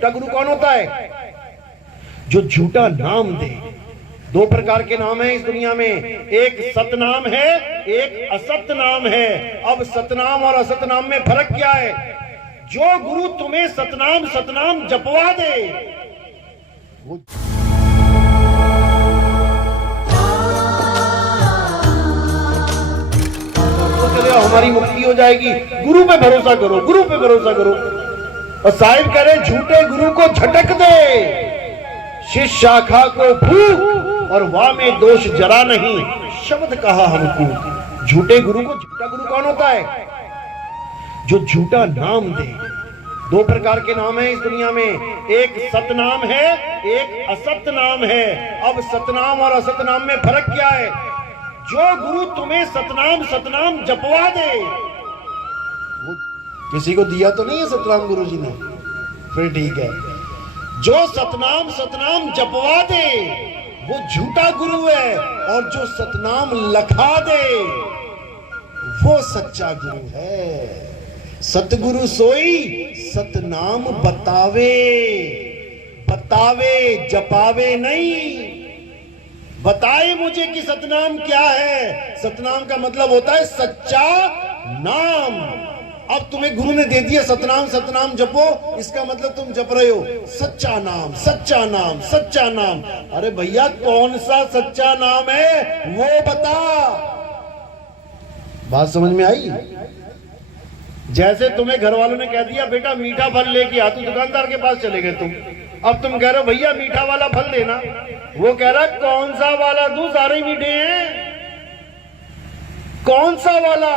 झूठा गुरु कौन होता है? जो झूठा नाम दे। दो प्रकार के नाम है इस दुनिया में, एक सतनाम है, एक असत नाम है। अब सतनाम और असत नाम में फर्क क्या है? जो गुरु तुम्हें सतनाम सतनाम जपवा दे वो चले हमारी मुक्ति हो जाएगी। गुरु पे भरोसा करो, गुरु पे भरोसा करो। और साहिब करे झूठे गुरु को झटक दे, शिष्य शाखा को फूक और वाह में दोष जरा नहीं, शब्द कहा हमको। झूठे गुरु को, झूठा गुरु कौन होता है? जो झूठा नाम दे। दो प्रकार के नाम है इस दुनिया में, एक सतनाम है, एक असत नाम है। अब सतनाम और असत नाम में फर्क क्या है? जो गुरु तुम्हें सतनाम सतनाम जपवा दे वो किसी को दिया तो नहीं है सतनाम गुरु जी ने, फिर ठीक है। जो सतनाम सतनाम जपवा दे वो झूठा गुरु है, और जो सतनाम लखा दे वो सच्चा गुरु है। सतगुरु सोई सतनाम बतावे, बतावे जपावे नहीं। बताए मुझे कि सतनाम क्या है। सतनाम का मतलब होता है सच्चा नाम। अब तुम्हें गुरु ने दे दिया सतनाम सतनाम जपो, इसका मतलब तुम जप रहे हो सच्चा नाम सच्चा नाम सच्चा नाम। अरे भैया कौन सा सच्चा नाम है वो बता। बात समझ में आई? जैसे तुम्हें घर वालों ने कह दिया बेटा मीठा फल लेके आ, तो दुकानदार के पास चले गए तुम। अब तुम कह रहे हो भैया मीठा वाला फल देना, वो कह रहा कौन सा वाला दूं, सारे मीठे हैं, कौन सा वाला।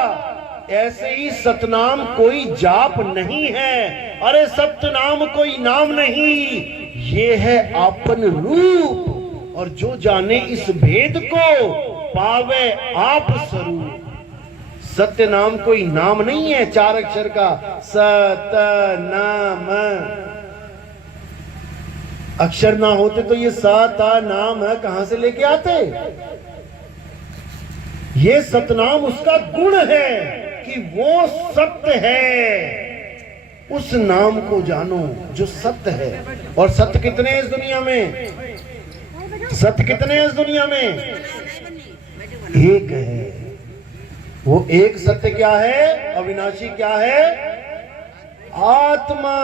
ऐसे ही सतनाम कोई जाप नहीं है। अरे सतनाम कोई नाम नहीं, ये है आपन रूप। और जो जाने इस भेद को पावे आप स्वरूप। सत्य नाम कोई नाम नहीं है 4 अक्षर का, सतनाम। अक्षर ना होते तो ये सतनाम कहां से लेके आते? ये सतनाम उसका गुण है कि वो सत्य है। उस नाम को जानो जो सत्य है। और सत्य कितने हैं इस दुनिया में? सत्य कितने हैं इस दुनिया में? एक है। वो एक सत्य क्या है? अविनाशी क्या है? आत्मा।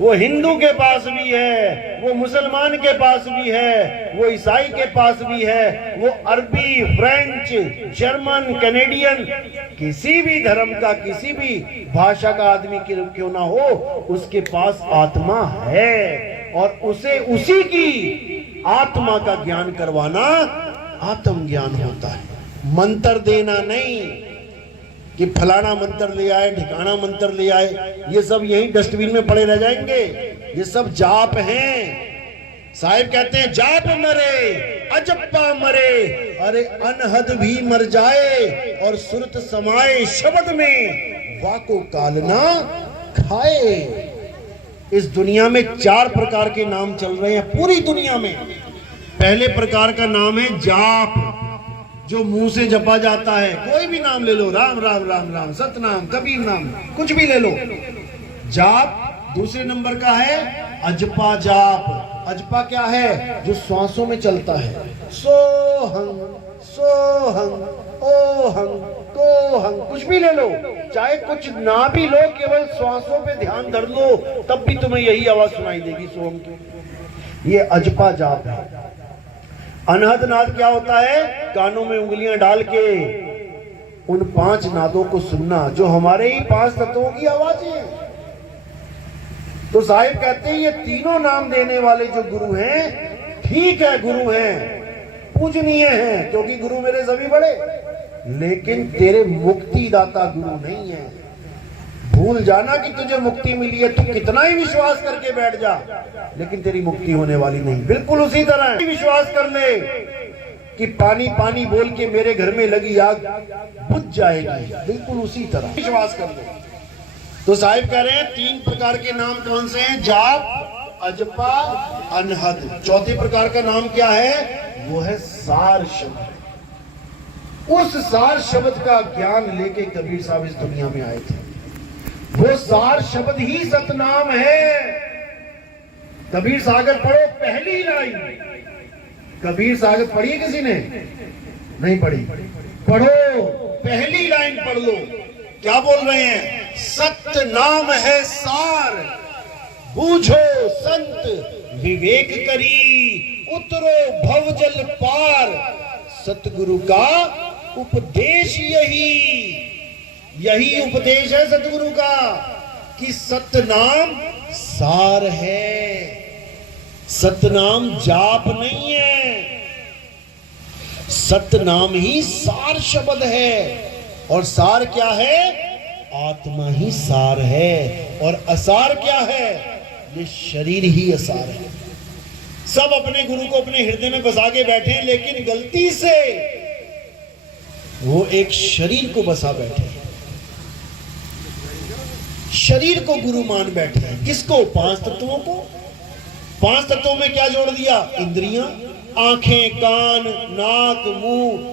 वो हिंदू के पास भी है, वो मुसलमान के पास भी है, वो ईसाई के पास भी है, वो अरबी, फ्रेंच, जर्मन, कैनेडियन, किसी भी धर्म का, किसी भी भाषा का आदमी क्यों ना हो, उसके पास आत्मा है। और उसे उसी की आत्मा का ज्ञान करवाना आत्म ज्ञान होता है। मंत्र देना नहीं कि फलाना मंत्र ले आए, ठिकाना मंत्र ले आए, ये सब यही डस्टबिन में पड़े रह जाएंगे। ये सब जाप हैं। साहिब कहते हैं जाप मरे अजप्पा मरे, अरे अनहद भी मर जाए और सुरत समाए शब्द में, वाको कालना खाए। इस दुनिया में 4 प्रकार के नाम चल रहे हैं पूरी दुनिया में। पहले प्रकार का नाम है जाप, जो मुंह से जपा जाता है। कोई भी नाम ले लो, राम राम राम राम, सतनाम, कबीर नाम, कुछ भी ले लो, जाप। दूसरे नंबर का है अजपा जाप। अजपा क्या है? जो श्वासों में चलता है। सोहं सोहं ओहं कोहं, कुछ भी ले लो, चाहे कुछ ना भी लो, केवल श्वासों पे ध्यान धर लो, तब भी तुम्हें यही आवाज सुनाई देगी सोहं की। ये अजपा जाप है। अनहद नाद क्या होता है? कानों में उंगलियां डाल के उन 5 नादों को सुनना, जो हमारे ही 5 तत्वों की आवाजें हैं। तो साहिब कहते हैं ये तीनों नाम देने वाले जो गुरु हैं, ठीक है गुरु हैं, पूजनीय हैं, क्योंकि गुरु मेरे सभी बड़े, लेकिन तेरे मुक्ति दाता गुरु नहीं है। भूल जाना कि तुझे मुक्ति मिली है, तू कितना ही विश्वास करके बैठ जा, लेकिन तेरी मुक्ति होने वाली नहीं। बिल्कुल उसी तरह विश्वास कर ले कि पानी पानी बोल के मेरे घर में लगी आग बुझ जाएगी, बिल्कुल उसी तरह विश्वास कर ले। तो साहिब कह रहे हैं 3 प्रकार के नाम कौन से हैं? जाप, अजपा, अनहद। चौथे प्रकार का नाम क्या है? वो है सार शब्द। उस सार शब्द का ज्ञान लेके कबीर साहब इस दुनिया में आए थे। वो सार शब्द ही सतनाम है। कबीर सागर पढ़ो पहली लाइन। कबीर सागर पढ़ी किसी ने? नहीं पढ़ी। पढ़ो, पहली लाइन पढ़ लो। क्या बोल रहे हैं? सत्य नाम है सार, बूझो संत विवेक करी, उतरो भवजल पार। सतगुरु का उपदेश यही उपदेश है सतगुरु का कि सतनाम सार है। सतनाम जाप नहीं है, सतनाम ही सार शब्द है। और सार क्या है? आत्मा ही सार है। और असार क्या है? ये शरीर ही असार है। सब अपने गुरु को अपने हृदय में बसा के बैठे हैं, लेकिन गलती से वो एक शरीर को बसा बैठे हैं, शरीर को गुरु मान बैठे हैं। किसको? 5 तत्वों को। 5 तत्वों में क्या जोड़ दिया? इंद्रियां, आंखें, कान, नाक, मुंह,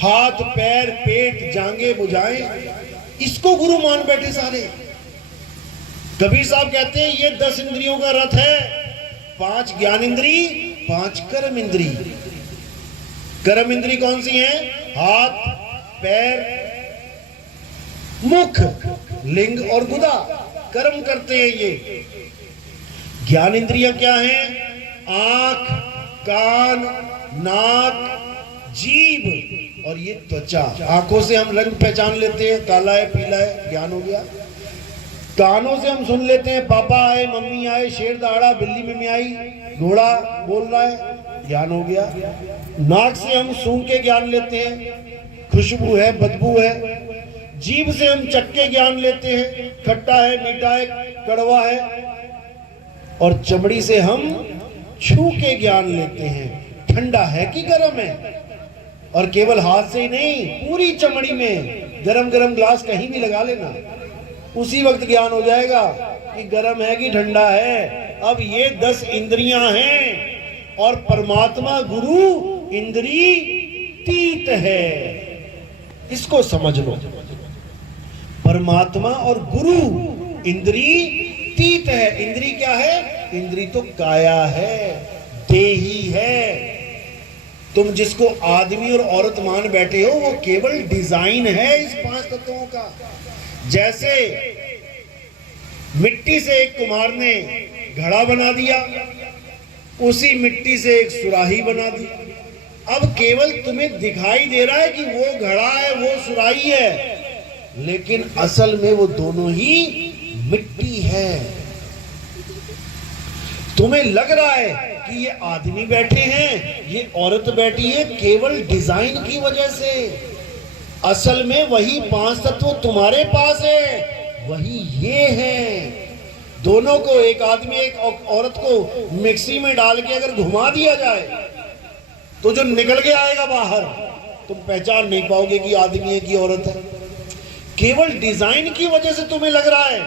हाथ, पैर, पेट, जांघें, भुजाएं, इसको गुरु मान बैठे सारे। कबीर साहब कहते हैं ये 10 इंद्रियों का रथ है। 5 ज्ञान इंद्री, 5 कर्म इंद्री। कर्म इंद्री कौन सी है? हाथ, पैर, मुख, लिंग और गुदा कर्म करते हैं ये। ज्ञान इंद्रियां क्या हैं? आंख, कान, नाक, जीभ और ये त्वचा। आंखों से हम रंग पहचान लेते हैं, काला है, पीला है, ज्ञान हो गया। कानों से हम सुन लेते हैं, पापा आए, मम्मी आए, शेर दहाड़ा, बिल्ली मिमियाई, घोड़ा बोल रहा है, ज्ञान हो गया। नाक से हम सूंघ के ज्ञान लेते हैं, खुशबू है, बदबू है। जीभ से हम चक्के ज्ञान लेते हैं, खट्टा है, मीठा है, कड़वा है। और चमड़ी से हम छू के ज्ञान लेते हैं, ठंडा है कि गर्म है। और केवल हाथ से ही नहीं, पूरी चमड़ी में गरम गरम ग्लास कहीं भी लगा लेना, उसी वक्त ज्ञान हो जाएगा कि गर्म है कि ठंडा है। अब ये 10 इंद्रियां हैं और परमात्मा गुरु इंद्री तीत है। इसको समझ लो, परमात्मा और गुरु इंद्री तीत है। इंद्री क्या है? इंद्री तो काया है, देही है। तुम जिसको आदमी और औरत मान बैठे हो वो केवल डिजाइन है इस 5 तत्वों का। जैसे मिट्टी से एक कुम्हार ने घड़ा बना दिया, उसी मिट्टी से एक सुराही बना दी। अब केवल तुम्हें दिखाई दे रहा है कि वो घड़ा है, वो सुराही है, लेकिन असल में वो दोनों ही मिट्टी है। तुम्हें लग रहा है कि ये आदमी बैठे हैं, ये औरत बैठी है, केवल डिजाइन की वजह से। असल में वही 5 तत्व तुम्हारे पास है, वही ये है। दोनों को, एक आदमी एक औरत को मिक्सी में डाल के अगर घुमा दिया जाए तो जो निकल के आएगा बाहर, तुम पहचान नहीं पाओगे कि आदमी है कि औरत है। केवल डिजाइन की वजह से तुम्हें लग रहा है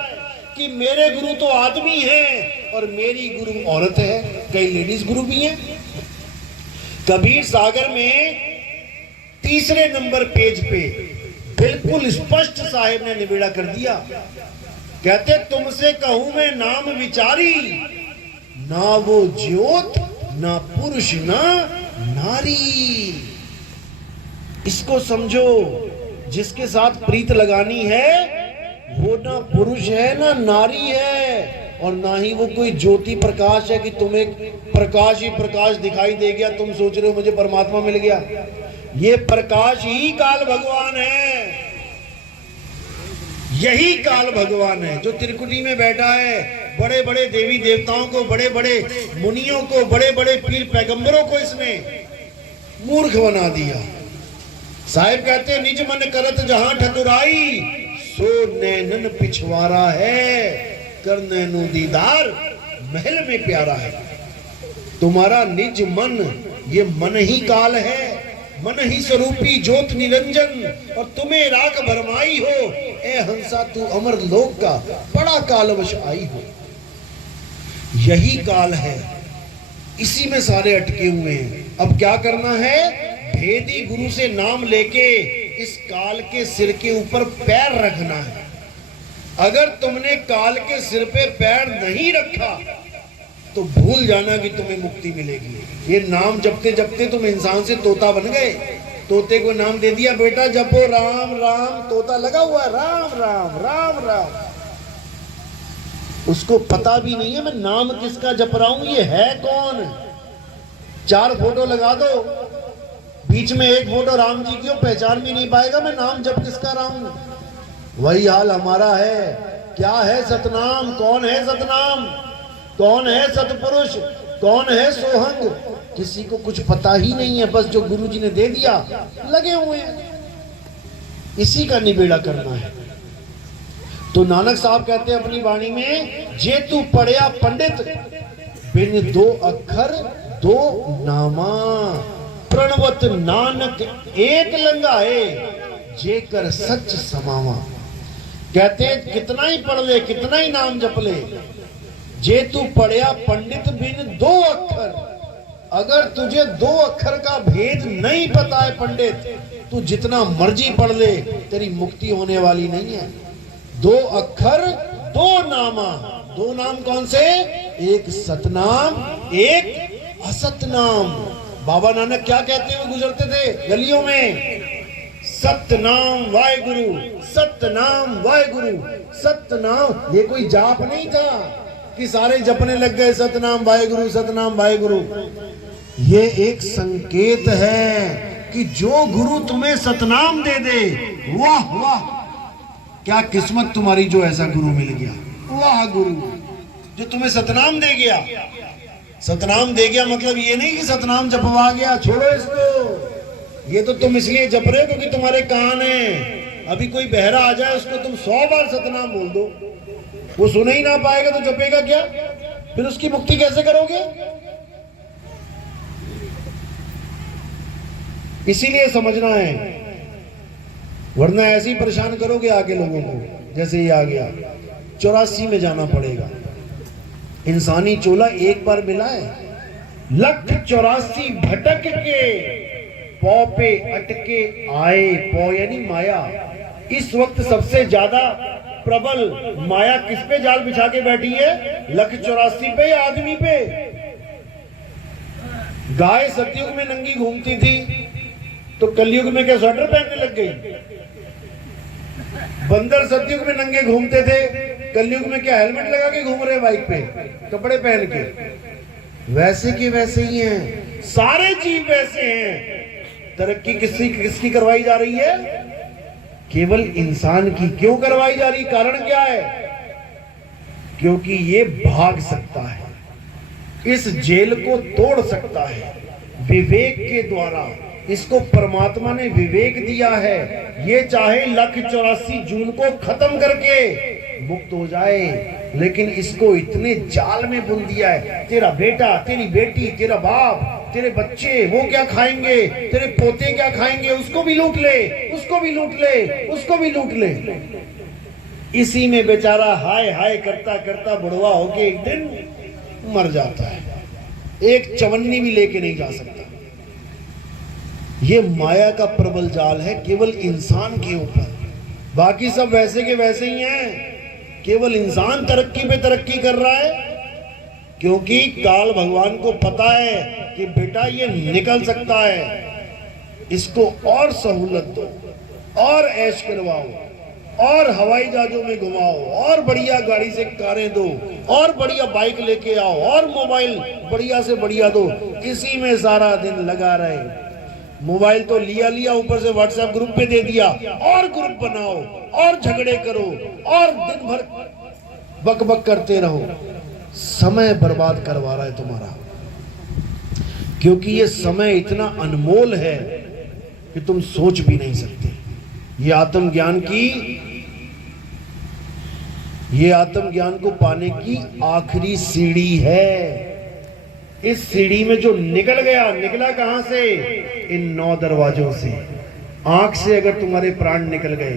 कि मेरे गुरु तो आदमी है और मेरी गुरु औरत है। कई लेडीज गुरु भी हैं। कबीर सागर में 3 नंबर पेज पे बिल्कुल स्पष्ट साहिब ने निबेड़ा कर दिया। कहते तुमसे कहूं मैं नाम विचारी, ना वो ज्योत, ना पुरुष, ना नारी। इसको समझो, जिसके साथ प्रीत लगानी है वो ना पुरुष है ना नारी है, और ना ही वो कोई ज्योति प्रकाश है कि तुम्हें प्रकाश ही प्रकाश दिखाई दे गया, तुम सोच रहे हो मुझे परमात्मा मिल गया। ये प्रकाश ही काल भगवान है, यही काल भगवान है जो त्रिकुटी में बैठा है। बड़े बड़े देवी देवताओं को, बड़े बड़े मुनियों को, बड़े बड़े पीर पैगंबरों को इसने मूर्ख बना दिया। साहिब कहते निज मन करत जहां ठकुराई, सो नैनन पिछवारा है, कर नैनो दीदार महल में प्यारा है। तुम्हारा निज मन, ये मन ही काल है, मन ही स्वरूपी ज्योत निरंजन, और तुम्हें राख भरमाई हो, ए हंसा तू अमर लोक का बड़ा कालवश आई हो। यही काल है, इसी में सारे अटके हुए हैं। अब क्या करना है? भेदी गुरु से नाम लेके इस काल के सिर के ऊपर पैर रखना है। अगर तुमने काल के सिर पे पैर नहीं रखा तो भूल जाना कि तुम्हें मुक्ति मिलेगी। ये नाम जपते जपते तुम इंसान से तोता बन गए। तोते को नाम दे दिया, बेटा जपो राम राम, तोता लगा हुआ है राम राम राम राम। उसको पता भी नहीं है मैं नाम किसका जप रहा हूं, ये है कौन। 4 फोटो लगा दो, बीच में एक फोटो राम जी की हो, पहचान भी नहीं पाएगा मैं नाम जप किसका रहा हूं। वही हाल हमारा है। क्या है सतनाम, कौन है सतनाम, कौन है सतपुरुष, कौन है सोहंग, किसी को कुछ पता ही नहीं है। बस जो गुरु जी ने दे दिया लगे हुए हैं, इसी का निबेड़ा करना है। तो नानक साहब कहते हैं अपनी वाणी में, जे तू पढ़िया पंडित बिन 2 अक्षर 2 नामा, प्रणवत नानक एक लंगाए, जे कर सच समावा। कहते हैं कितना ही पढ़ ले, कितना ही नाम जप ले, जे तू पढ़िया पंडित बिन 2 अक्षर, अगर तुझे 2 अक्षर का भेद नहीं पता है पंडित, तू जितना मर्जी पढ़ ले तेरी मुक्ति होने वाली नहीं है। 2 अक्षर 2 नामा, 2 नाम कौन से, एक सतनाम एक असतनाम। बाबा नानक क्या कहते हुए गुजरते थे गलियों में, सतनाम वाहेगुरु, सतनाम वाहेगुरु, सतनाम। ये कोई जाप नहीं था कि सारे जपने लग गए सतनाम वाहेगुरु सतनाम वाहेगुरु। ये एक संकेत है कि जो गुरु तुम्हें सतनाम दे दे, वाह वाह क्या किस्मत तुम्हारी जो ऐसा गुरु मिल गया। वाह गुरु जो तुम्हें सतनाम दे गया। सतनाम दे गया मतलब ये नहीं कि सतनाम जपवा गया, छोड़ो इसको। ये तो तुम इसलिए जप रहे हो क्योंकि तुम्हारे कान है। अभी कोई बहरा आ जाए उसको तुम 100 बार सतनाम बोल दो, वो सुन ही ना पाएगा तो जपेगा क्या, फिर उसकी मुक्ति कैसे करोगे। इसीलिए समझना है, वरना ऐसे ही परेशान करोगे आगे लोगों को। जैसे ही आ गया 84 में जाना पड़ेगा। इंसानी चोला एक बार मिला है, 1,84 भटक के पौ पे अटके आए। पौ यानी माया। इस वक्त सबसे ज्यादा प्रबल माया किस पे जाल बिछा के बैठी है, 1,84 पे आदमी पे। गाय सतयुग में नंगी घूमती थी तो कलयुग में क्या स्वेटर पहनने लग गई। बंदर सतयुग में नंगे घूमते थे, कलयुग में क्या हेलमेट लगा के घूम रहे बाइक पे, कपड़े पहन के। वैसे के वैसे ही हैं, सारे जीव वैसे हैं। तरक्की किसकी करवाई जा रही है, केवल इंसान की। क्यों करवाई जा रही, कारण क्या है, क्योंकि ये भाग सकता है, इस जेल को तोड़ सकता है विवेक के द्वारा। इसको परमात्मा ने विवेक दिया है। ये चाहे 1,84 जून को खत्म करके मुक्त हो जाए, लेकिन इसको इतने जाल में बुन दिया है। तेरा बेटा, तेरी बेटी, तेरा बाप, तेरे बच्चे वो क्या खाएंगे, तेरे पोते क्या खाएंगे, उसको भी लूट ले, उसको भी लूट ले, उसको भी लूट ले। इसी में बेचारा हाय हाय करता करता बुढ़वा होके एक दिन मर जाता है। एक चवन्नी भी लेके नहीं जा सकता। ये माया का प्रबल जाल है केवल इंसान के ऊपर। बाकी सब वैसे के वैसे ही हैं, केवल इंसान तरक्की पे तरक्की कर रहा है। क्योंकि काल भगवान को पता है कि बेटा ये निकल सकता है, इसको और सहूलत दो, और ऐश करवाओ, और हवाई जहाजों में घुमाओ, और बढ़िया गाड़ी से कारें दो, और बढ़िया बाइक लेके आओ, और मोबाइल बढ़िया से बढ़िया दो। इसी में सारा दिन लगा रहे। मोबाइल तो लिया ऊपर से व्हाट्सएप ग्रुप पे दे दिया, और ग्रुप बनाओ, और झगड़े करो, और दिन भर बक बक करते रहो। समय बर्बाद करवा रहा है तुम्हारा, क्योंकि ये समय इतना अनमोल है कि तुम सोच भी नहीं सकते। ये आत्मज्ञान को पाने की आखिरी सीढ़ी है। इस सीढ़ी में जो निकला कहां से, इन 9 दरवाजों से। आंख से अगर तुम्हारे प्राण निकल गए,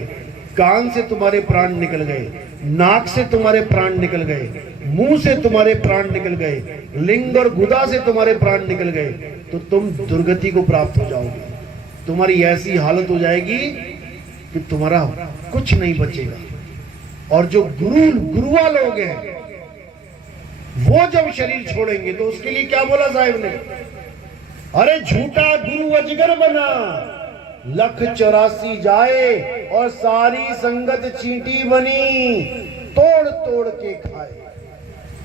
कान से तुम्हारे प्राण निकल गए, नाक से तुम्हारे प्राण निकल गए, मुंह से तुम्हारे प्राण निकल गए, लिंग और गुदा से तुम्हारे प्राण निकल गए, तो तुम दुर्गति को प्राप्त हो जाओगे। तुम्हारी ऐसी हालत हो जाएगी कि तुम्हारा कुछ नहीं बचेगा। और जो गुरुआ लोग हैं वो जब शरीर छोड़ेंगे तो उसके लिए क्या बोला साहिब ने, अरे झूठा गुरु अजगर बना, 1,84 जाए और सारी संगत चींटी बनी, तोड़ तोड़ के खाए।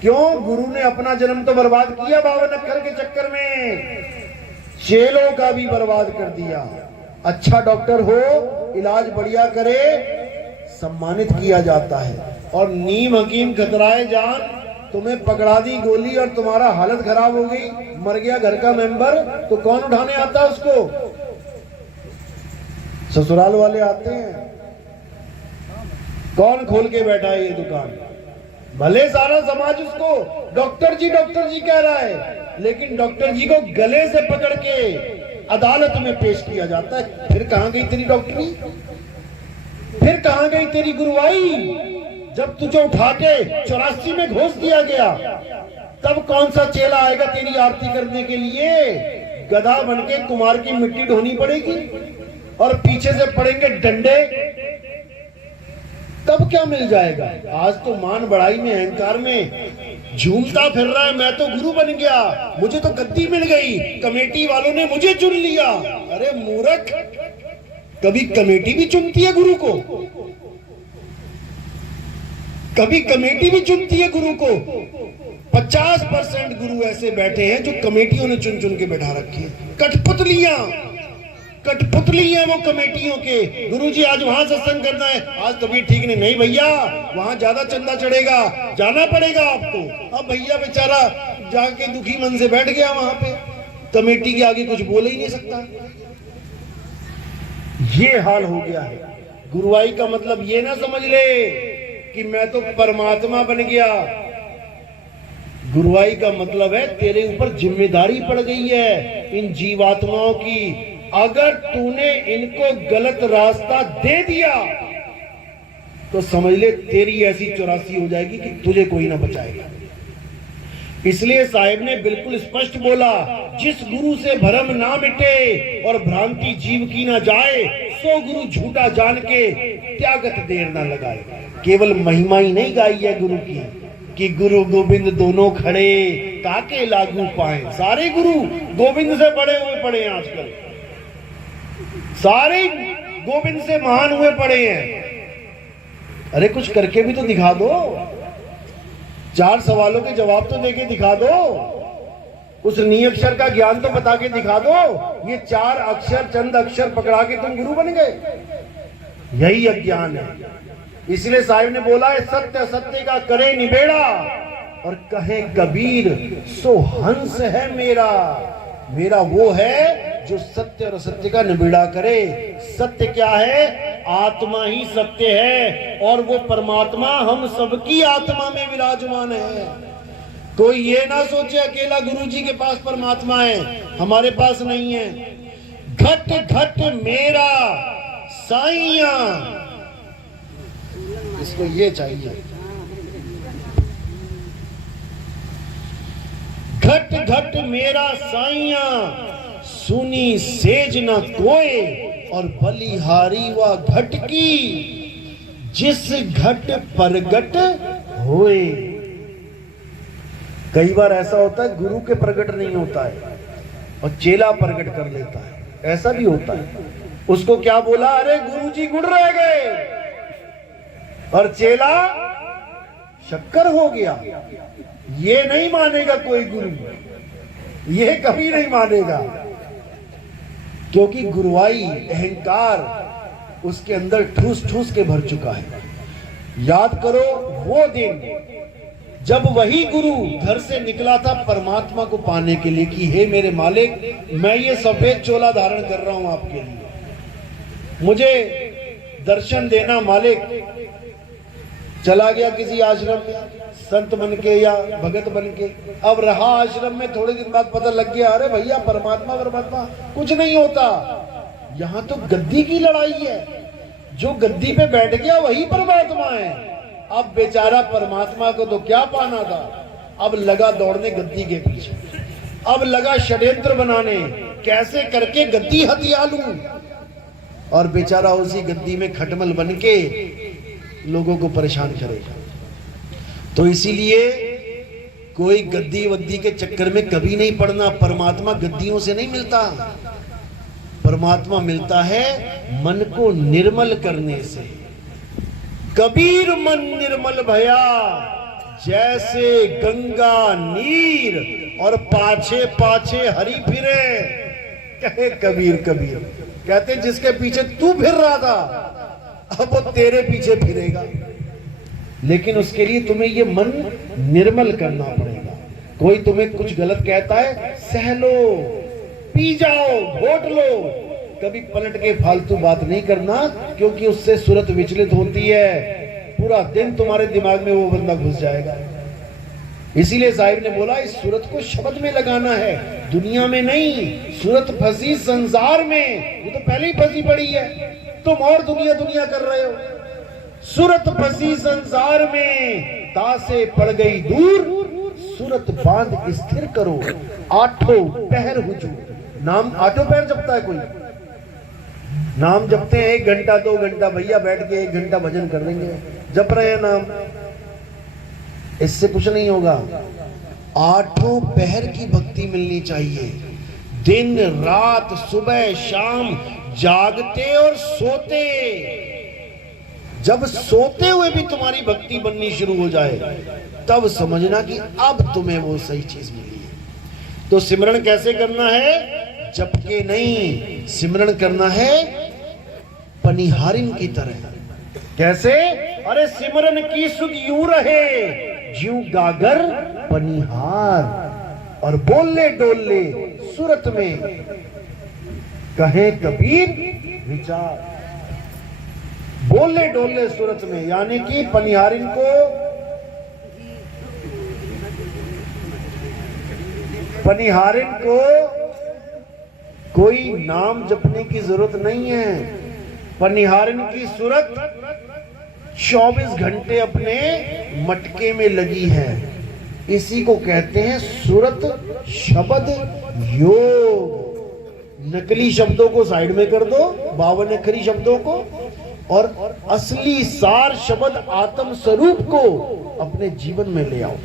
क्यों? गुरु ने अपना जन्म तो बर्बाद किया 52 अक्षर के चक्कर में, चेलों का भी बर्बाद कर दिया। अच्छा डॉक्टर हो, इलाज बढ़िया करे, सम्मानित किया जाता है, और नीम हकीम खतराए जान, तुम्हें पकड़ा दी गोली और तुम्हारा हालत खराब हो गई, मर गया घर का मेंबर, तो कौन उठाने आता है उसको? ससुराल वाले आते हैं। कौन खोल के बैठा है ये दुकान? भले सारा समाज उसको डॉक्टर जी कह रहा है, लेकिन डॉक्टर जी को गले से पकड़ के अदालत में पेश किया जाता है। फिर कहां गई तेरी डॉक्टरी? फिर कहां गई तेरी गुरुवाई? जब तुझे उठा के 84 में घोष दिया गया, तब कौन सा चेला आएगा तेरी आरती करने के लिए? गधा बनके कुमार की मिट्टी ढोनी पड़ेगी और पीछे से पड़ेंगे डंडे, तब क्या मिल जाएगा? आज तो मान बढ़ाई में, अहंकार में झूमता फिर रहा है, मैं तो गुरु बन गया, मुझे तो गद्दी मिल गई, कमेटी वालों ने मुझे चुन लिया। अरे मूर्ख, कभी कमेटी भी चुनती है गुरु को? कभी कमेटी भी चुनती है गुरु को? 50% गुरु ऐसे बैठे हैं जो कमेटियों ने चुन चुन के बैठा रखे हैं। कठपुतली है वो कमेटियों के। गुरुजी आज वहां सत्संग करना है, आज तबीयत ठीक नहीं भैया, वहां ज्यादा चंदा चढ़ेगा, जाना पड़ेगा आपको। अब भैया बेचारा जाके दुखी मन से बैठ गया वहां पे, कमेटी के आगे कुछ बोल ही नहीं सकता। ये हाल हो गया है। गुरुवाई का मतलब ये ना समझ ले कि मैं तो परमात्मा बन गया। गुरुवाई का मतलब है तेरे ऊपर जिम्मेदारी पड़ गई है इन जीवात्माओं की। अगर तूने इनको गलत रास्ता दे दिया तो समझ ले तेरी ऐसी 84 हो जाएगी कि तुझे कोई ना बचाएगा। इसलिए साहिब ने बिल्कुल स्पष्ट बोला, जिस गुरु से भरम ना मिटे और भ्रांति जीव की ना जाए, सो गुरु झूठा जान के त्यागत देर ना लगाए। केवल महिमा ही नहीं गाई है गुरु की कि गुरु गोविंद दोनों खड़े काके लागू पाए। सारे गुरु गोविंद से बड़े हुए पड़े हैं आजकल, सारे गोविंद से महान हुए पड़े हैं। अरे कुछ करके भी तो दिखा दो, 4 सवालों के जवाब तो देके दिखा दो, उस निअक्षर का ज्ञान तो बता के दिखा दो। ये 4 अक्षर, चंद अक्षर पकड़ा के तुम गुरु बन गए, यही अज्ञान है। इसलिए साहिब ने बोला है, सत्य सत्य का करे निबेड़ा, और कहे कबीर सो हंस है मेरा। मेरा वो है जो सत्य और असत्य का निबेड़ा करे। सत्य क्या है? आत्मा ही सत्य है, और वो परमात्मा हम सबकी आत्मा में विराजमान है। कोई ये ना सोचे अकेला गुरुजी के पास परमात्मा है, हमारे पास नहीं है। घट घट मेरा साईया, इसको ये चाहिए। घट घट मेरा साईया, सुनी सेज न कोय, और बलिहारी व घट की, जिस घट प्रगट होए। कई बार ऐसा होता है गुरु के प्रगट नहीं होता है और चेला प्रगट कर लेता है, ऐसा भी होता है। उसको क्या बोला? अरे गुरुजी गुड़ रह गए, और चेला शक्कर हो गया। ये नहीं मानेगा कोई गुरु, ये कभी नहीं मानेगा, क्योंकि गुरुवाई अहंकार उसके अंदर ठूस ठूस के भर चुका है। याद करो वो दिन जब वही गुरु घर से निकला था परमात्मा को पाने के लिए कि हे मेरे मालिक, मैं ये सफेद चोला धारण कर रहा हूं आपके लिए, मुझे दर्शन देना मालिक। चला गया किसी आश्रम में संत बन के या भगत बन के, अब रहा आश्रम में, थोड़े दिन बाद पता लग गया अरे भैया परमात्मा कुछ नहीं होता, यहां तो गद्दी की लड़ाई है। जो गद्दी पे बैठ गया वही परमात्मा है। अब बेचारा परमात्मा को तो क्या पाना था, अब लगा दौड़ने गद्दी के पीछे, अब लगा षड्यंत्र बनाने, कैसे करके गद्दी हथिया लूं। और बेचारा उसी गद्दी में खटमल बन के लोगों को परेशान करेगा। तो इसीलिए कोई गद्दी वद्दी के चक्कर में कभी नहीं पड़ना। परमात्मा गद्दियों से नहीं मिलता, परमात्मा मिलता है मन को निर्मल करने से। कबीर मन निर्मल भया जैसे गंगा नीर, और पाछे पाछे हरि फिरे। कहे कबीर, कबीर कहते जिसके पीछे तू फिर रहा था अब वो तेरे पीछे फिरेगा, लेकिन उसके लिए तुम्हें ये मन निर्मल करना पड़ेगा। कोई तुम्हें कुछ गलत कहता है, सह लो, पी जाओ, घोट लो, कभी पलट के फालतू बात नहीं करना, क्योंकि उससे सूरत विचलित होती है। पूरा दिन तुम्हारे दिमाग में वो बंदा घुस जाएगा। इसीलिए साहिब ने बोला इस सूरत को शब्द में लगाना है, दुनिया में नहीं। सूरत फंसी संसार में, वो तो पहले ही फंसी पड़ी है, तुम और दुनिया दुनिया कर रहे हो। सूरत फंसी संसार में, तासे पड़ गई दूर, सूरत बांध स्थिर करो, आठों पहर हुजूर। नाम आठों पहर जपता है कोई? नाम जपते हैं 1 घंटा 2 घंटा, भैया बैठ के 1 घंटा भजन कर देंगे, जप रहे हैं नाम, इससे कुछ नहीं होगा। आठों पहर की भक्ति मिलनी चाहिए, दिन रात सुबह शाम, जागते और सोते। जब सोते हुए भी तुम्हारी भक्ति बननी शुरू हो जाए तब समझना कि अब तुम्हें वो सही चीज मिली है। तो सिमरन कैसे करना है? जप के नहीं, सिमरन करना है पनिहारिन की तरह। कैसे? अरे सिमरन की सुध यूं रहे ज्यों गागर पनिहार, और बोले डोले सूरत में कहे कबीर विचार। बोले डोले सूरत में, यानी कि पनिहारिन को, पनिहारिन को कोई नाम जपने की जरूरत नहीं है। पनिहारिन की सूरत 24 घंटे अपने मटके में लगी है। इसी को कहते हैं सूरत शब्द योग। नकली शब्दों को साइड में कर दो, 52 अक्षरी शब्दों को, और असली सार शब्द आत्म स्वरूप को अपने जीवन में ले आओ।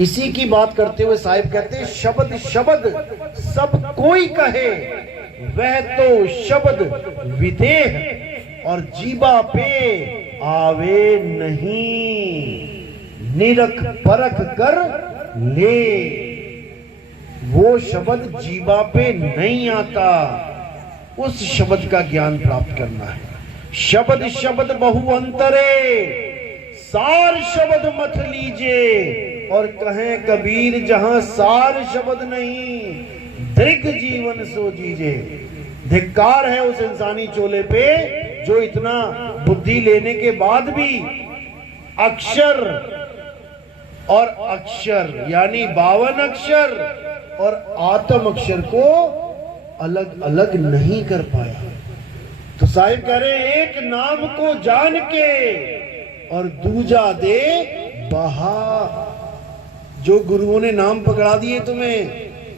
इसी की बात करते हुए साहिब कहते हैं शब्द शब्द सब कोई कहे, वह तो शब्द विदेह और जीबा पे आवे नहीं, निरख परख कर ले। वो शब्द जीबा पे नहीं आता, उस शब्द का ज्ञान प्राप्त करना है। शब्द शब्द बहु अंतरे, सार शब्द मत लीजिए, और कहें कबीर जहां सार शब्द नहीं, दीर्घ जीवन सो जीजे। धिक्कार है उस इंसानी चोले पे जो इतना बुद्धि लेने के बाद भी अक्षर और अक्षर यानी 52 अक्षर और आत्म अक्षर को अलग अलग नहीं कर पाया। तो साहिब कह रहे हैं एक नाम को जान के और दूजा दे बहा। जो गुरुओं ने नाम पकड़ा दिए तुम्हें,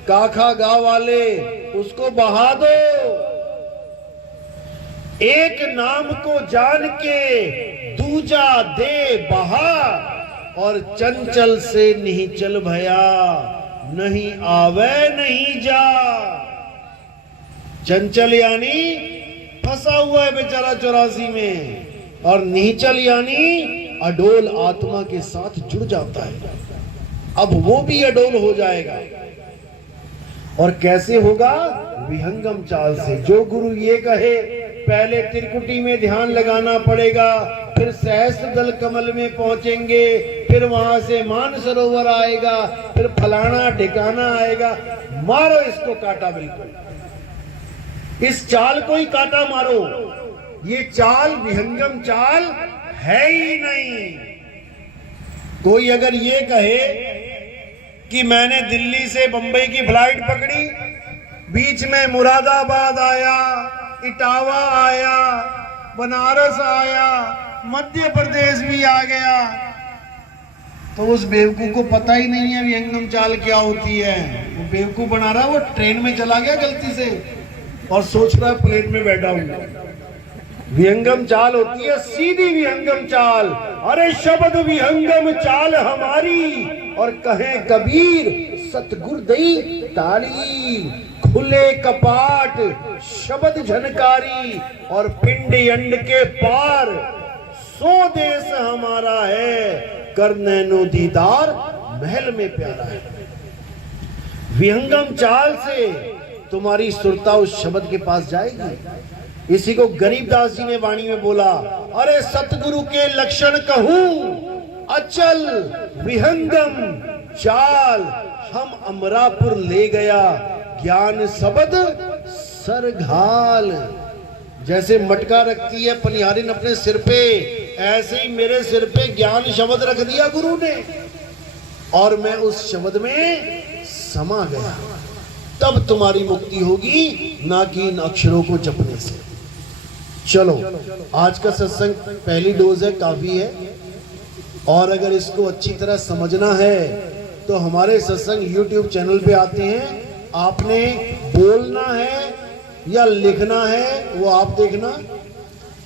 काखा गांव वाले, उसको बहा दो। एक नाम को जान के दूजा दे बहा, और चंचल से नहीं चल भया, नहीं आवे नहीं जा। चंचल यानी फंसा हुआ है बेचारा 84 में, और निहचल यानी अडोल आत्मा के साथ जुड़ जाता है। अब वो भी अडोल हो जाएगा। और कैसे होगा? विहंगम चाल से। जो गुरु ये कहे पहले त्रिकुटी में ध्यान लगाना पड़ेगा, फिर सहस्त्र दल कमल में पहुंचेंगे, फिर वहां से मानसरोवर आएगा, फिर फलाना ठिकाना आएगा, मारो इसको काटा। बिल्कुल इस चाल को ही काटा मारो। ये चाल विहंगम चाल है ही नहीं। कोई अगर ये कहे कि मैंने दिल्ली से बंबई की फ्लाइट पकड़ी, बीच में मुरादाबाद आया, इटावा आया, बनारस आया, मध्य प्रदेश भी आ गया, तो उस बेवकूफ को पता ही नहीं है विहंगम चाल क्या होती है। वो बेवकूफ बना रहा है, वो ट्रेन में चला गया गलती से और सोच रहा है प्लेन में बैठा हूं। विहंगम चाल होती है सीधी विहंगम चाल। अरे शब्द विहंगम चाल हमारी, और कहे कबीर सतगुर दई ताली। खुले कपाट शब्द झनकारी, और पिंड अंड के पार सो देश हमारा है। कर नैनो दीदार महल में प्यारा है। विहंगम चाल से तुम्हारी सुरता उस शब्द के पास जाएगी। इसी को गरीबदास जी ने वाणी में बोला, अरे सतगुरु के लक्षण कहूं अचल विहंगम चाल। हम अमरापुर ले गया ज्ञान शब्द सरघाल। जैसे मटका रखती है पनिहारिन अपने सिर पे, ऐसे ही मेरे सिर पे ज्ञान शब्द रख दिया गुरु ने, और मैं उस शब्द में समा गया। तब तुम्हारी मुक्ति होगी, ना कि इन अक्षरों को जपने से। चलो, आज का सत्संग पहली डोज है, काफी है। और अगर इसको अच्छी तरह समझना है तो हमारे सत्संग YouTube चैनल पे आते हैं। आपने बोलना है या लिखना है वो आप देखना।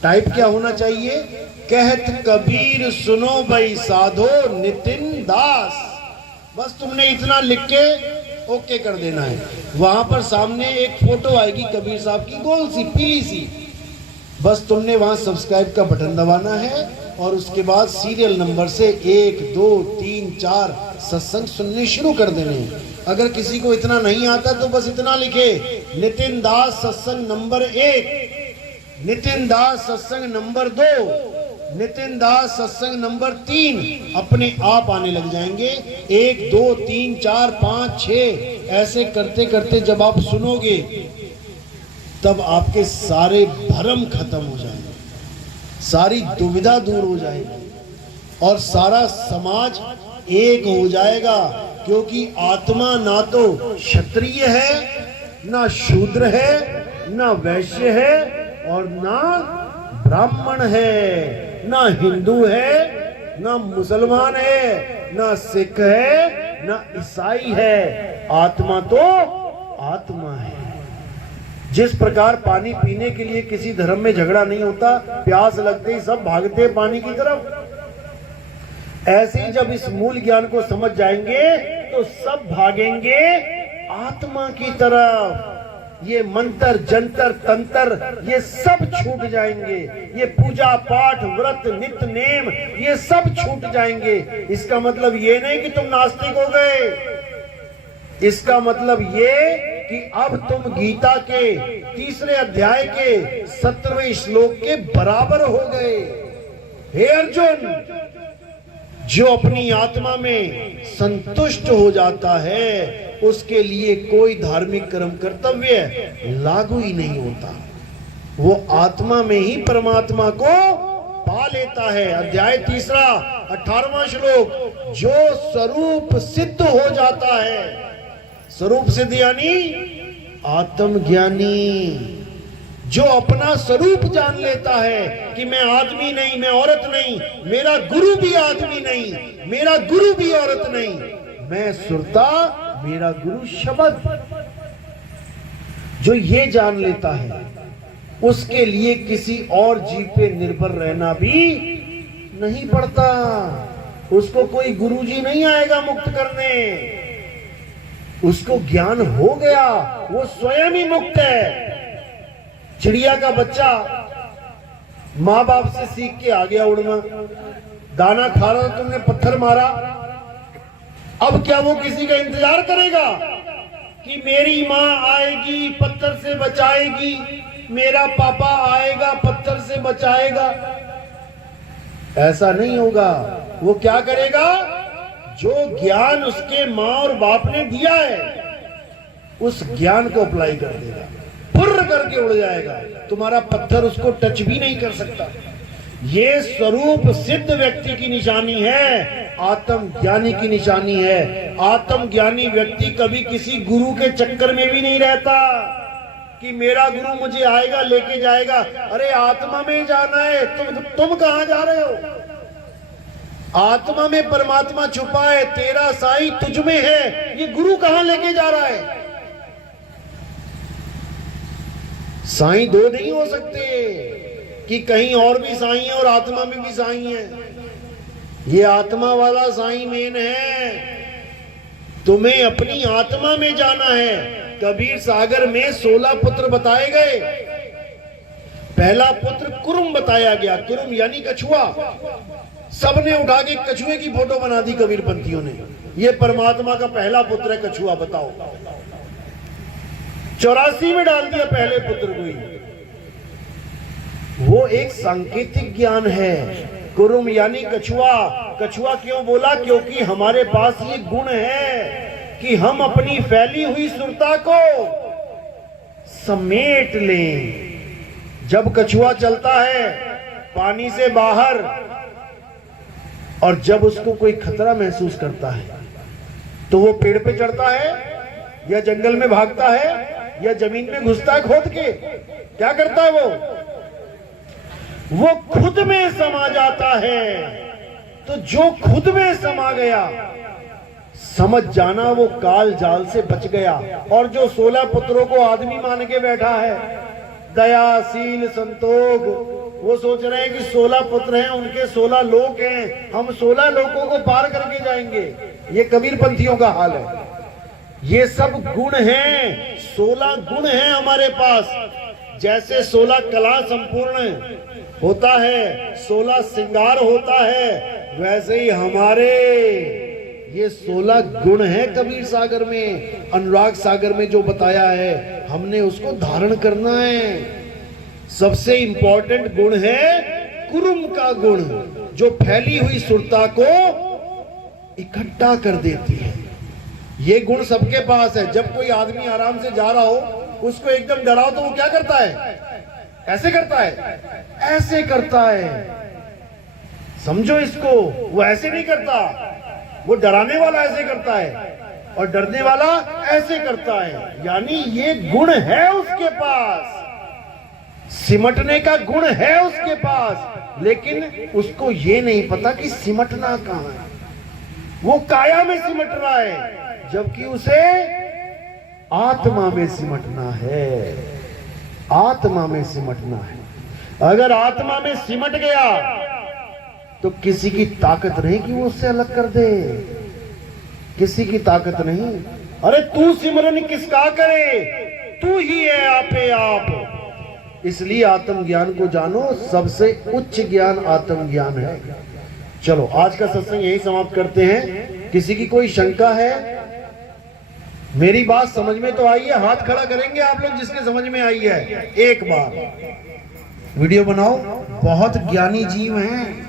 टाइप क्या होना चाहिए? कहत कबीर सुनो भाई साधो नितिन दास। बस तुमने इतना लिख के ओके कर देना है। वहां पर सामने एक फोटो आएगी कबीर साहब की, गोल सी पीली सी। बस तुमने वहां सब्सक्राइब का बटन दबाना है, और उसके बाद सीरियल नंबर से 1 2 3 4 सत्संग सुनने शुरू कर देने हैं। अगर किसी को इतना नहीं आता तो बस इतना लिखे, नितिन दास सत्संग नंबर 1, नितिन दास सत्संग नंबर 2, नितिन दास सत्संग नंबर 3। अपने आप आने लग जाएंगे। 1 2 3 4 5 6 ऐसे करते करते जब आप सुनोगे तब आपके सारे भ्रम खत्म हो जाएंगे, सारी दुविधा दूर हो जाएगी, और सारा समाज एक हो जाएगा। क्योंकि आत्मा ना तो क्षत्रिय है, ना शूद्र है, ना वैश्य है, और ना ब्राह्मण है, ना हिंदू है, ना मुसलमान है, ना सिख है, ना ईसाई है। आत्मा तो आत्मा है। जिस प्रकार पानी पीने के लिए किसी धर्म में झगड़ा नहीं होता, प्यास लगते ही सब भागते हैं पानी की तरफ, ऐसे ही जब इस मूल ज्ञान को समझ जाएंगे तो सब भागेंगे आत्मा की तरफ। ये मंत्र जंतर तंत्र ये सब छूट जाएंगे। ये पूजा पाठ व्रत नित्य नेम ये सब छूट जाएंगे। इसका मतलब ये नहीं कि तुम नास्तिक हो गए। इसका मतलब ये कि अब तुम गीता के 3रे अध्याय के 17वें श्लोक के बराबर हो गए। हे अर्जुन, जो अपनी आत्मा में संतुष्ट हो जाता है उसके लिए कोई धार्मिक कर्म कर्तव्य लागू ही नहीं होता। वो आत्मा में ही परमात्मा को पा लेता है। अध्याय 3 18वां श्लोक, जो स्वरूप सिद्ध हो जाता है। स्वरूप सिद्ध यानी आत्मज्ञानी, जो अपना स्वरूप जान लेता है कि मैं आदमी नहीं, मैं औरत नहीं, मेरा गुरु भी आदमी नहीं, मेरा गुरु भी औरत नहीं, मैं सुरता, मेरा गुरु शब्द। जो ये जान लेता है उसके लिए किसी और जीव पे निर्भर रहना भी नहीं पड़ता। उसको कोई गुरुजी नहीं आएगा मुक्त करने। उसको ज्ञान हो गया, वो स्वयं ही मुक्त है। चिड़िया का बच्चा माँ बाप से सीख के आ गया उड़ना। दाना खा रहा, तुमने पत्थर मारा, अब क्या वो किसी का इंतजार करेगा कि मेरी माँ आएगी पत्थर से बचाएगी, मेरा पापा आएगा पत्थर से बचाएगा? ऐसा नहीं होगा। वो क्या करेगा? जो ज्ञान उसके माँ और बाप ने दिया है उस ज्ञान को अप्लाई कर देगा, फुर्र करके उड़ जाएगा। तुम्हारा पत्थर उसको टच भी नहीं कर सकता। ये स्वरूप सिद्ध व्यक्ति की निशानी है, आत्मज्ञानी की निशानी है। आत्मज्ञानी व्यक्ति कभी किसी गुरु के चक्कर में भी नहीं रहता कि मेरा गुरु मुझे आएगा लेके जाएगा। अरे आत्मा में जाना है, तुम कहां जा रहे हो? आत्मा में परमात्मा छुपा है, तेरा साईं तुझ में है। ये गुरु कहां लेके जा रहा है? साईं दो नहीं हो सकते। कि कहीं और भी साईं है और आत्मा में भी साईं है। ये आत्मा वाला साईं मेन है। तुम्हें अपनी आत्मा में जाना है। कबीर सागर में 16 पुत्र बताए गए। पहला पुत्र कुरुम बताया गया। कुरुम यानी कछुआ। सबने उठा के कछुए की फोटो बना दी कबीर पंथियों ने। ये परमात्मा का पहला पुत्र है कछुआ। बताओ, 84 में डाल दिया पहले पुत्र को ही। वो एक सांकेतिक ज्ञान है। कुरुम यानी कछुआ। कछुआ क्यों बोला? क्योंकि हमारे पास ये गुण है कि हम अपनी फैली हुई सुरता को समेट लें। जब कछुआ चलता है पानी से बाहर और जब उसको कोई खतरा महसूस करता है तो वो पेड़ पे चढ़ता है या जंगल में भागता है या जमीन में घुसता है खोद के। क्या करता है वो खुद में समा जाता है। तो जो खुद में समा गया, समझ जाना वो काल जाल से बच गया। और जो 16 पुत्रों को आदमी मान के बैठा है, दयाशील संतोष, वो सोच रहे हैं कि 16 पुत्र हैं, उनके 16 लोक हैं, हम 16 लोकों को पार करके जाएंगे। ये कबीर पंथियों का हाल है। ये सब गुण हैं, 16 गुण हैं हमारे पास। जैसे 16 कला संपूर्ण होता है, 16 श्रृंगार होता है, वैसे ही हमारे ये 16 गुण है कबीर सागर में, अनुराग सागर में जो बताया है, हमने उसको धारण करना है। सबसे इंपॉर्टेंट गुण है कुरुम का गुण, जो फैली हुई सुरता को इकट्ठा कर देती है। ये गुण सबके पास है। जब कोई आदमी आराम से जा रहा हो, उसको एकदम डराओ तो वो क्या करता है? ऐसे करता है, ऐसे करता है। समझो इसको, वो ऐसे नहीं करता। वो डराने वाला ऐसे करता है और डरने वाला ऐसे करता है। यानी ये गुण है उसके पास, सिमटने का गुण है उसके पास, लेकिन उसको ये नहीं पता कि सिमटना कहां है। वो काया में सिमट रहा है, जबकि उसे आत्मा में सिमटना है। आत्मा में सिमटना है। अगर आत्मा में सिमट गया तो किसी की ताकत नहीं कि वो उससे अलग कर दे। किसी की ताकत नहीं। अरे तू सिमरन किसका करे, तू ही है आपे आप। इसलिए आत्मज्ञान को जानो, सबसे उच्च ज्ञान आत्मज्ञान है। चलो आज का सत्संग यही समाप्त करते हैं। किसी की कोई शंका है? मेरी बात समझ में तो आई है? हाथ खड़ा करेंगे आप लोग जिसके समझ में आई है। एक बार वीडियो बनाओ। बहुत ज्ञानी जीव हैं।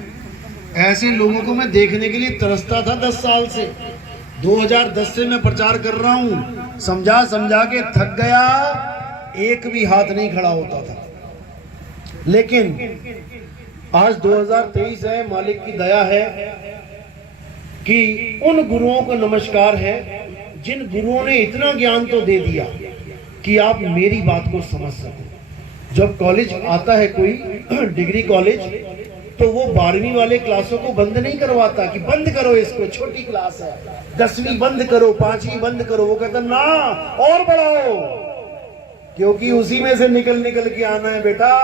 ऐसे लोगों को मैं देखने के लिए तरसता था 10 साल से। 2010 से मैं प्रचार कर रहा हूं। समझा समझा के थक गया, एक भी हाथ नहीं खड़ा होता था। लेकिन आज 2023 है, मालिक की दया है कि उन गुरुओं को नमस्कार है जिन गुरुओं ने इतना ज्ञान तो दे दिया कि आप मेरी बात को समझ सको। जब कॉलेज आता है कोई डिग्री कॉलेज, तो वो 12वीं वाले क्लासों को बंद नहीं करवाता कि बंद करो इसको, छोटी क्लास है, 10वीं बंद करो, 5वीं बंद करो। वो कहता ना, और बढ़ाओ, क्योंकि उसी में से निकल के आना है बेटा।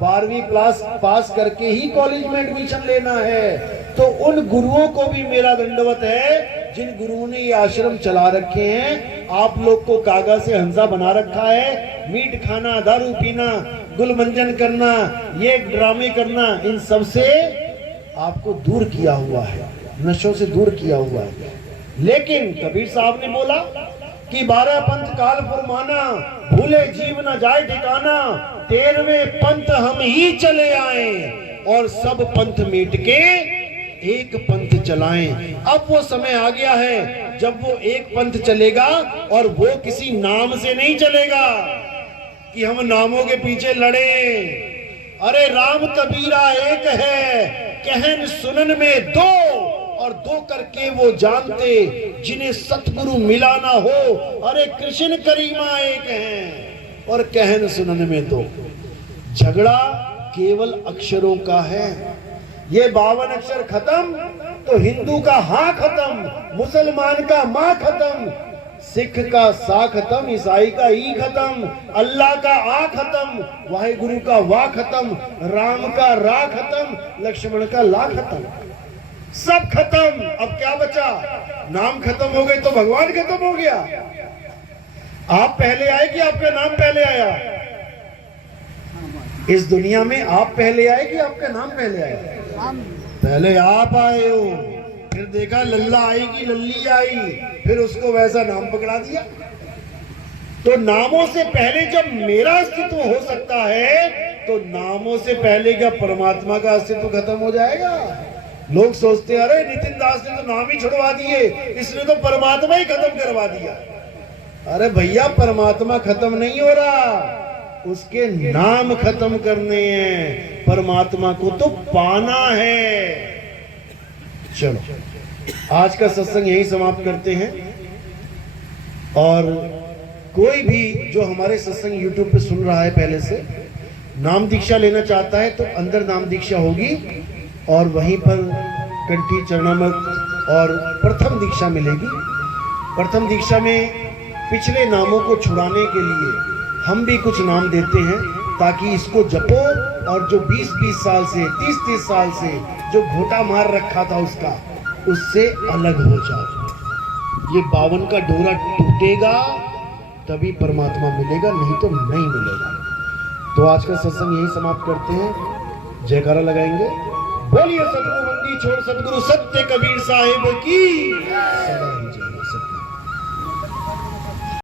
12वीं क्लास पास करके ही कॉलेज में एडमिशन लेना है। तो उन गुरुओं को भी मेरा दंडवत है जिन गुरुओं ने ये आश्रम चला रखे हैं। आप लोग को कागज से हंसा बना रखा है। मीट खाना, दारू पीना, गुलमंजन करना, ये ड्रामे करना, इन सब से आपको दूर किया हुआ है, नशों से दूर किया हुआ है। लेकिन कबीर साहब ने बोला कि 12 पंथ काल फरमाना, भूले जीव न जाए ठिकाना, 13वें पंथ हम ही चले आए और सब पंथ मिट के एक पंथ चलाएं। अब वो समय आ गया है जब वो एक पंथ चलेगा और वो किसी नाम से नहीं चलेगा कि हम नामों के पीछे लड़े। अरे राम कबीरा एक है, कहन सुनन में दो, और दो करके वो जानते जिन्हें सतगुरु मिला ना हो। अरे कृष्ण करीमा एक हैं और कहन सुनन में दो। झगड़ा केवल अक्षरों का है। ये 52 अक्षर खत्म तो हिंदू का हाँ खत्म, मुसलमान का माँ खत्म, सिख का सा खत्म, ईसाई का ई खत्म, अल्लाह का आ खत्म, वाहिगुरु का वाह खत्म, राम का रा खत्म, लक्ष्मण का ला खत्म, सब खत्म। अब क्या बचा? नाम खत्म हो गए तो भगवान खत्म हो गया। आप पहले आए कि आपका नाम पहले आया? इस दुनिया में आप पहले आए कि आपका नाम पहले आया? पहले आप आए हो, फिर देखा लल्ला आएगी, लल्ली आई, फिर उसको वैसा नाम पकड़ा दिया। तो नामों से पहले जब मेरा अस्तित्व हो सकता है, तो नामों से पहले क्या परमात्मा का अस्तित्व खत्म हो जाएगा? लोग सोचते हैं अरे नितिन दास ने तो नाम ही छुड़वा दिए, इसने तो परमात्मा ही खत्म करवा दिया। अरे भैया, परमात्मा खत्म नहीं हो रहा, उसके नाम खत्म करने हैं, परमात्मा को तो पाना है। चलो, आज का सत्संग यही समाप्त करते हैं। और कोई भी जो हमारे सत्संग YouTube पे सुन रहा है, पहले से नाम दीक्षा लेना चाहता है, तो अंदर नाम दीक्षा होगी और वहीं पर कंठी चरणामृत और प्रथम दीक्षा मिलेगी। प्रथम दीक्षा में पिछले नामों को छुड़ाने के लिए हम भी कुछ नाम देते हैं, ताकि इसको जपो और जो 20-20 साल से 30-30 साल से जो घोटा मार रखा था उससे अलग हो जाओ। ये 52 का डोरा टूटेगा तभी परमात्मा मिलेगा, नहीं तो नहीं मिलेगा। तो आज का सत्संग यही समाप्त करते हैं। जयकारा लगाएंगे। बोलिए सतगुरु बंदी छोड़ सतगुरु सत्य कबीर साहिब की।